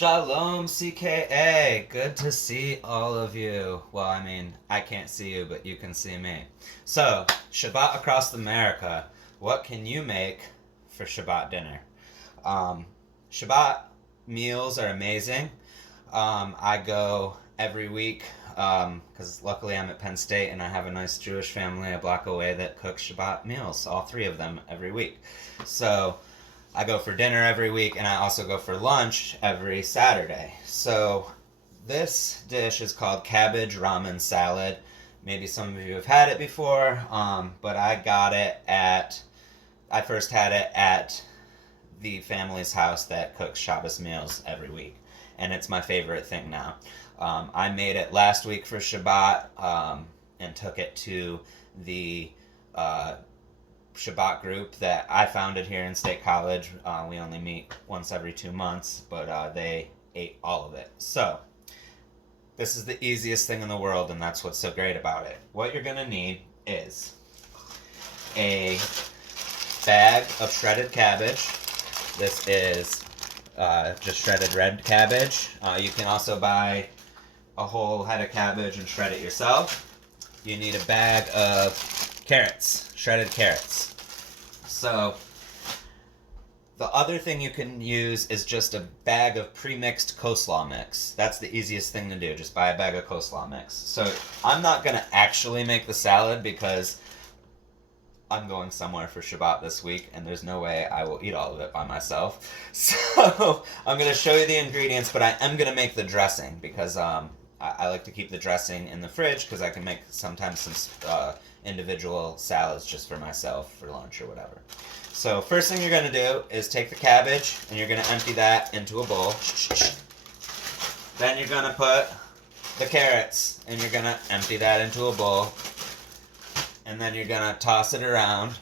Shalom, CKA. Good to see all of you. Well, I mean, I can't see you, but you can see me. So, Shabbat across America. What can you make for Shabbat dinner? Shabbat meals are amazing. I go every week because luckily I'm at Penn State and I have a nice Jewish family a block away that cooks Shabbat meals, all three of them every week. So, I go for dinner every week, and I also go for lunch every Saturday. So this dish is called cabbage ramen salad. Maybe some of you have had it before, but I first had it at the family's house that cooks Shabbos meals every week, and it's my favorite thing now. I made it last week for Shabbat and took it to the Shabbat group that I founded here in State College. We only meet once every 2 months, but they ate all of it. So, this is the easiest thing in the world, and that's what's so great about it. What you're going to need is a bag of shredded cabbage. This is just shredded red cabbage. You can also buy a whole head of cabbage and shred it yourself. You need a bag of carrots, shredded carrots. So, the other thing you can use is just a bag of pre-mixed coleslaw mix. That's the easiest thing to do, just buy a bag of coleslaw mix. So, I'm not going to actually make the salad because I'm going somewhere for Shabbat this week and there's no way I will eat all of it by myself. So, I'm going to show you the ingredients, but I am going to make the dressing because I like to keep the dressing in the fridge because I can make sometimes some individual salads just for myself for lunch or whatever. So first thing you're going to do is take the cabbage and you're going to empty that into a bowl. Then you're going to put the carrots and you're going to empty that into a bowl. And then you're going to toss it around.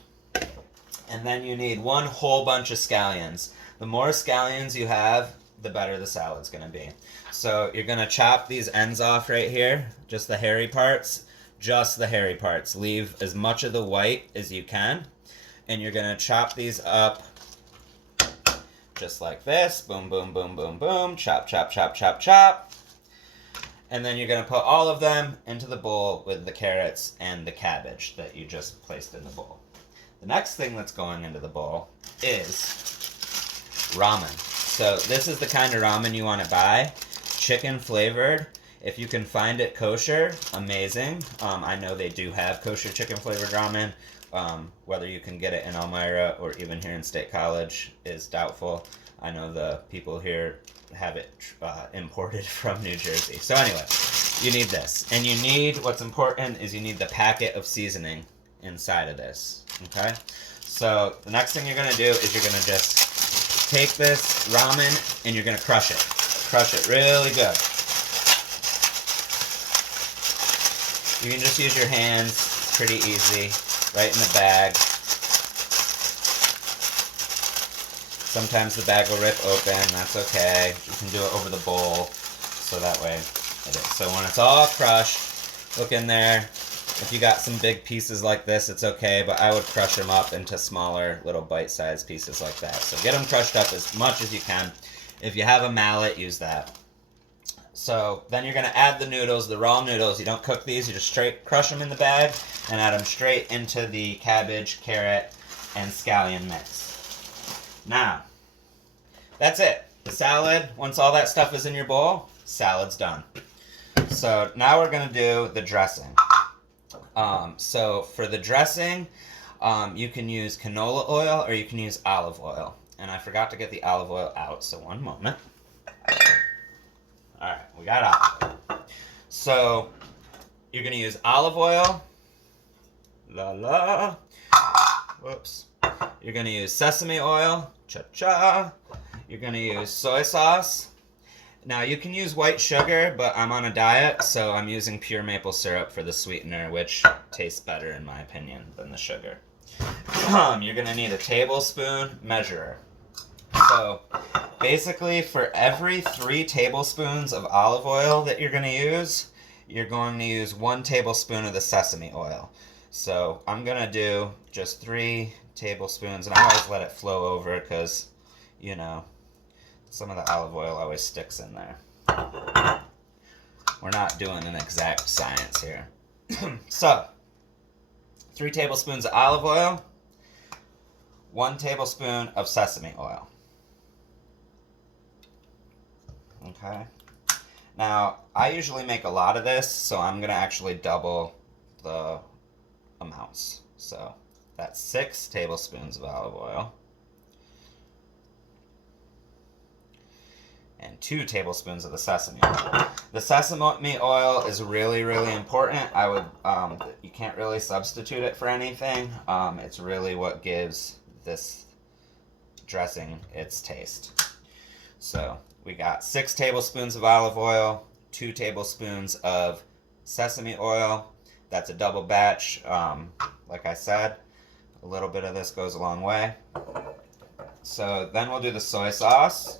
And then you need one whole bunch of scallions. The more scallions you have, the better the salad's going to be. So you're going to chop these ends off right here, just the hairy parts. Just the hairy parts. Leave as much of the white as you can. And you're going to chop these up just like this. Boom, boom, boom, boom, boom. Chop, chop, chop, chop, chop. And then you're going to put all of them into the bowl with the carrots and the cabbage that you just placed in the bowl. The next thing that's going into the bowl is ramen. So this is the kind of ramen you want to buy. Chicken flavored. If you can find it kosher, amazing. I know they do have kosher chicken flavored ramen. Whether you can get it in Elmira or even here in State College is doubtful. I know the people here have it imported from New Jersey. So anyway, you need this. And what's important is you need the packet of seasoning inside of this. Okay? So the next thing you're going to do is you're going to just take this ramen and you're going to crush it. Crush it really good. You can just use your hands, it's pretty easy, right in the bag. Sometimes the bag will rip open, that's okay. You can do it over the bowl, so that way it is. So when it's all crushed, look in there. If you got some big pieces like this, it's okay, but I would crush them up into smaller little bite-sized pieces like that. So get them crushed up as much as you can. If you have a mallet, use that. So then you're going to add the noodles, the raw noodles. You don't cook these, you just straight crush them in the bag and add them straight into the cabbage, carrot, and scallion mix. Now, that's it. The salad, once all that stuff is in your bowl, salad's done. So now we're going to do the dressing. So for the dressing, you can use canola oil or you can use olive oil. And I forgot to get the olive oil out, so one moment. Alright, we got olive oil. So, you're going to use olive oil. Whoops. You're going to use sesame oil. Cha-cha. You're going to use soy sauce. Now, you can use white sugar, but I'm on a diet, so I'm using pure maple syrup for the sweetener, which tastes better, in my opinion, than the sugar. You're going to need a tablespoon measurer. So, basically, for every 3 tablespoons of olive oil that you're going to use, you're going to use 1 tablespoon of the sesame oil. So, I'm going to do just 3 tablespoons, and I always let it flow over because, you know, Some of the olive oil always sticks in there. We're not doing an exact science here. So, 3 tablespoons of olive oil, 1 tablespoon of sesame oil. Okay. Now, I usually make a lot of this, so I'm going to actually double the amounts. So, that's 6 tablespoons of olive oil. And 2 tablespoons of the sesame oil. The sesame oil is really, really important. I would, you can't really substitute it for anything. It's really what gives this dressing its taste. So we got 6 tablespoons of olive oil, 2 tablespoons of sesame oil. That's a double batch. Like I said, a little bit of this goes a long way. So then we'll do the soy sauce.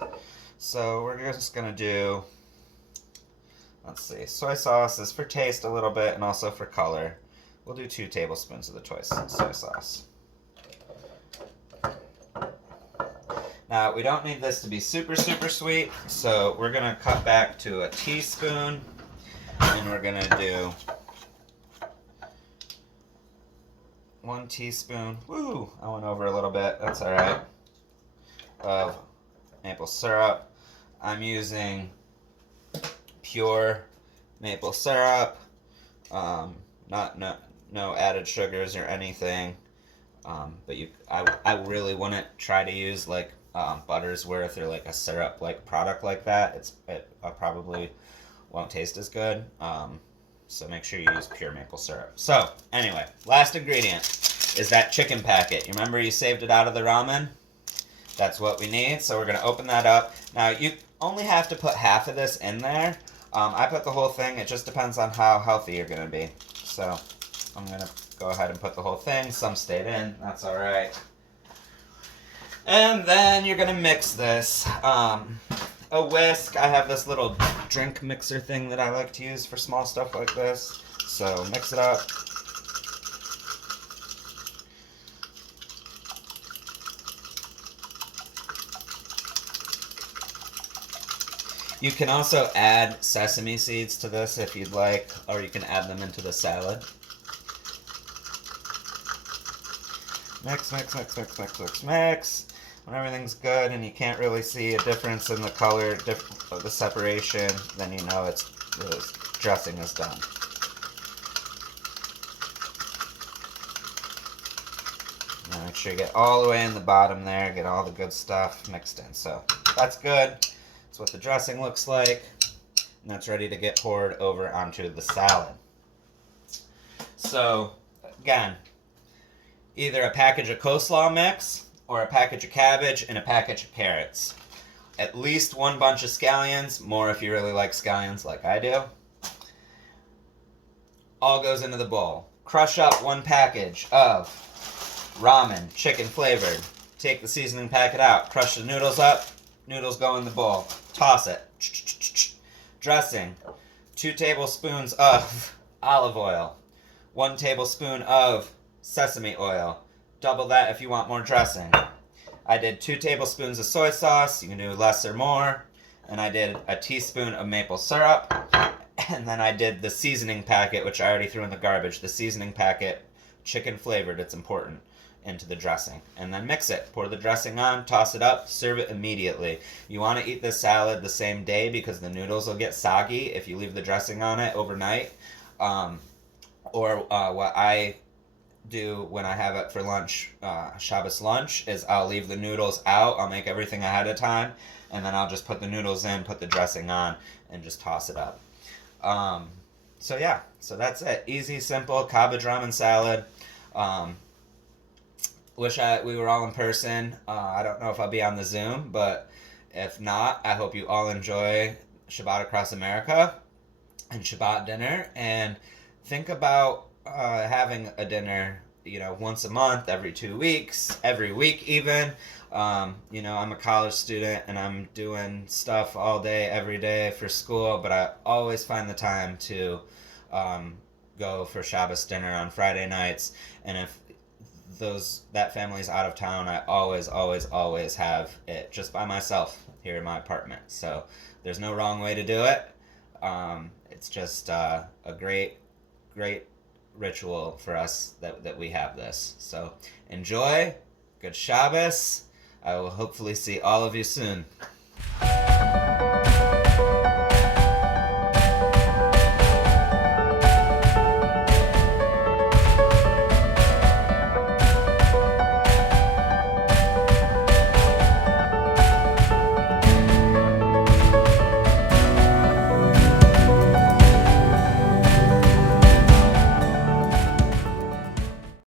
So we're just going to do, let's see, soy sauce is for taste a little bit and also for color. We'll do 2 tablespoons of the soy sauce. Now, we don't need this to be super, super sweet, so we're going to cut back to a teaspoon, and we're going to do 1 teaspoon, woo, I went over a little bit, that's all right, of maple syrup. I'm using pure maple syrup, no added sugars or anything. But I really wouldn't try to use like Buttersworth or like a syrup like product like that. It probably won't taste as good. So make sure you use pure maple syrup. So anyway, last ingredient is that chicken packet. You remember you saved it out of the ramen? That's what we need. So we're gonna open that up. Now you only have to put half of this in there. I put the whole thing. It just depends on how healthy you're gonna be. So I'm gonna go ahead and put the whole thing. Some stayed in. That's all right. And then you're gonna mix this. A whisk. I have this little drink mixer thing that I like to use for small stuff like this. So mix it up. You can also add sesame seeds to this if you'd like, or you can add them into the salad. Mix, mix, mix, mix, mix, mix, mix. When everything's good and you can't really see a difference in the color, the separation, then you know the dressing is done. Now make sure you get all the way in the bottom there, get all the good stuff mixed in. So that's good. That's what the dressing looks like. And that's ready to get poured over onto the salad. So again, either a package of coleslaw mix or a package of cabbage and a package of carrots. At least 1 bunch of scallions, more if you really like scallions like I do. All goes into the bowl. Crush up 1 package of ramen, chicken flavored. Take the seasoning packet out. Crush the noodles up. Noodles go in the bowl. Toss it. Dressing. 2 tablespoons of olive oil. 1 tablespoon of sesame oil. Double that if you want more dressing. I did 2 tablespoons of soy sauce. You can do less or more. And I did a teaspoon of maple syrup. And then I did the seasoning packet, which I already threw in the garbage. The seasoning packet, chicken flavored, it's important, into the dressing. And then mix it. Pour the dressing on, toss it up, serve it immediately. You want to eat this salad the same day because the noodles will get soggy if you leave the dressing on it overnight. What I do when I have it for lunch, Shabbos lunch, is I'll leave the noodles out. I'll make everything ahead of time, and then I'll just put the noodles in, put the dressing on, and just toss it up. So yeah, so that's it. Easy, simple cabbage ramen salad. Wish we were all in person. I don't know if I'll be on the Zoom, but if not, I hope you all enjoy Shabbat Across America and Shabbat dinner, and think about having a dinner, once a month, every 2 weeks, every week even. I'm a college student and I'm doing stuff all day, every day for school, but I always find the time to go for Shabbos dinner on Friday nights. And if that family's out of town, I always have it just by myself here in my apartment. So there's no wrong way to do it. It's just a great ritual for us that we have this. So enjoy. Good Shabbos. I will hopefully see all of you soon.